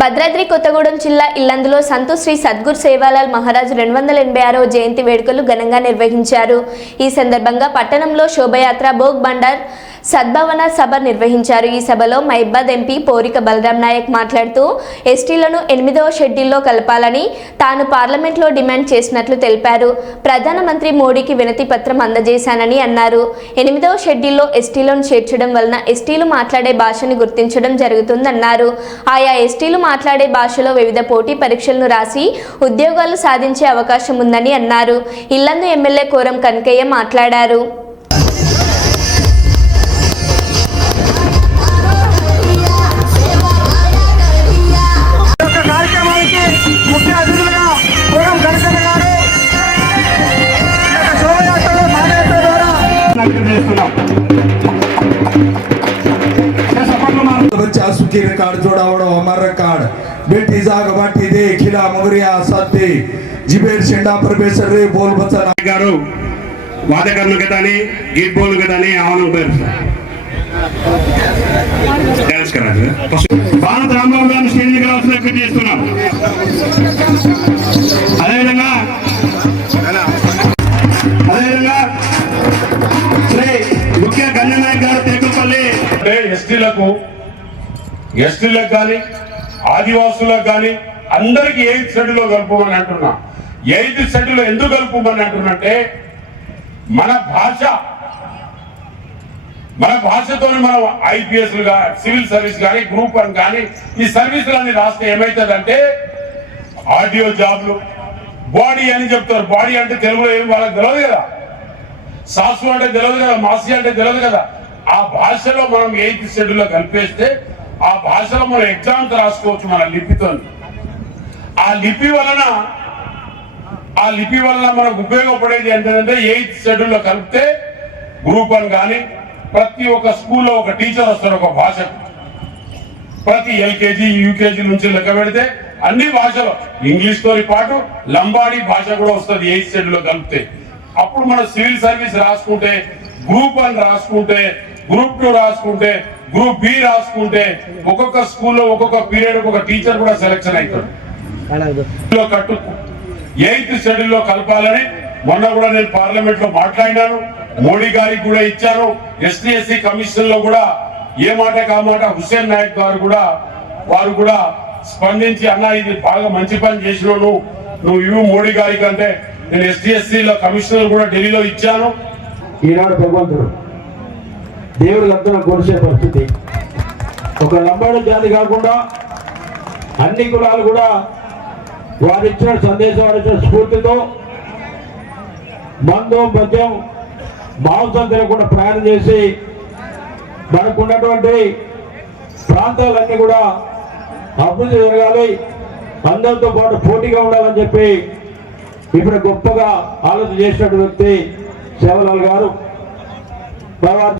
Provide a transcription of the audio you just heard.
భద్రాద్రి కొత్తగూడెం జిల్లా ఇల్లందులో సంతు శ్రీ సద్గురు సేవాలాల్ మహారాజ్ 286వ జయంతి వేడుకలు ఘనంగా నిర్వహించారు। ఈ సందర్భంగా పట్టణంలో శోభయాత్ర భోగ్ బండార్ సద్భావన సభ నిర్వహించారు। ఈ సభలో మైబాద్ ఎంపీ పోరిక బలరాం నాయక్ మాట్లాడుతూ ఎస్టీలను 8వ షెడ్యూల్లో కలపాలని తాను పార్లమెంట్లో డిమాండ్ చేసినట్లు తెలిపారు। ప్రధానమంత్రి మోడీకి వినతి పత్రం అందజేశానని అన్నారు। 8వ షెడ్యూల్లో ఎస్టీలను చేర్చడం వలన ఎస్టీలు మాట్లాడే భాషని గుర్తించడం జరుగుతుందన్నారు। ఆయా ఎస్టీలు మాట్లాడే భాషలో వివిధ పోటీ పరీక్షలను రాసి ఉద్యోగాలు సాధించే అవకాశం ఉందని అన్నారు। ఇల్లందు ఎమ్మెల్యే కోరం కనకయ్య మాట్లాడారు। बच्चा सुखी रिकॉर्ड जोड़ा वड़ा अमर रिकॉर्ड बेटी जाग बाटी दे खिला मुगरिया सत्ते जिबेर शेंडा प्रोफेसर रे बोल बच्चा गारू वादे करने के तानी गीत बोलने के तानी आवाज़ उबर डांस करा है भारत रामराव गांधी स्टेज के लास्ट में कितने सुना अरे लगा श्री मुख्य गण्य नायक गारू तेकुपल्ली ఎస్టీలకు కానీ ఆదివాసులకు కానీ అందరికి 8th షెడ్యూల్లో కలుపుమని అంటున్నా। 8th షెడ్యూల్లో ఎందుకు కలుపుమని అంటున్నంటే మన భాషతో మనం ఐపీఎస్ సివిల్ సర్వీస్ కానీ గ్రూప్ 1 కానీ ఈ సర్వీసులన్నీ రాస్తే ఏమవుతుందంటే ఆడియో జాబ్లు బాడీ అని చెప్తారు। బాడీ అంటే తెలుగులో ఏం వాళ్ళకి తెలియదు కదా, సాసు అంటే తెలియదు కదా, మాసి అంటే తెలియదు కదా। ఆ భాషలో మనం 8th షెడ్యూల్లో కలిపేస్తే ఆ భాషలో మనం ఎగ్జామ్స్ రాసుకోవచ్చు మన లిపితో। ఆ లిపి వలన మనకు ఉపయోగపడేది ఏంటంటే 8th షెడ్యూల్లో కలిపితే గ్రూప్ 1 కానీ ప్రతి ఒక్క స్కూల్లో ఒక టీచర్ వస్తారు ఒక భాషకు। ప్రతి ఎల్కేజీ యూకేజీ నుంచి లెక్క పెడితే అన్ని భాషలు ఇంగ్లీష్ తో పాటు లంబాడీ భాష కూడా వస్తుంది 8th షెడ్యూల్లో కలిపితే। అప్పుడు మనం సివిల్ సర్వీస్ రాసుకుంటే గ్రూప్ 1 రాసుకుంటే గ్రూప్ 2 రాసుకుంటే గ్రూప్ బి రాసుకుంటే ఒక్కొక్క స్కూల్లో ఒక్కొక్క పీరియడ్ ఒక్కొక్క టీచర్ కూడా సెలెక్షన్ అవుతాడు। 8th షెడ్యూల్లో కలపాలని మొన్న కూడా నేను పార్లమెంట్ లో మాట్లాడినాను, మోడీ గారికి కూడా ఇచ్చాను। ఎస్టీ కమిషన్ లో కూడా ఏ మాట కామాట హుస్సేన్ నాయక్ గారు కూడా వారు కూడా స్పందించి అన్నా ఇది బాగా మంచి పని చేసినావు నువ్వు ఇవి మోడీ గారికి అంటే నేను ఎస్టీలో కమిషనర్ కూడా ఢిల్లీలో ఇచ్చాను। ఈనాడు భగవంతుడు దేవుళ్ళందరూ కొలిసే పరిస్థితి, ఒక లంబాడి జాతి కాకుండా అన్ని కులాలు కూడా వారిచ్చిన సందేశం వారిచ్చిన స్ఫూర్తితో మందు మద్యం మాంసం తినకుండా ప్రయాణం చేసి మనకున్నటువంటి ప్రాంతాలన్నీ కూడా అభివృద్ధి జరగాలి, అందరితో పాటు పోటీగా ఉండాలని చెప్పి ఇప్పుడు గొప్పగా ఆలోచన చేసినటువంటి వ్యక్తి సేవలాల్ గారు।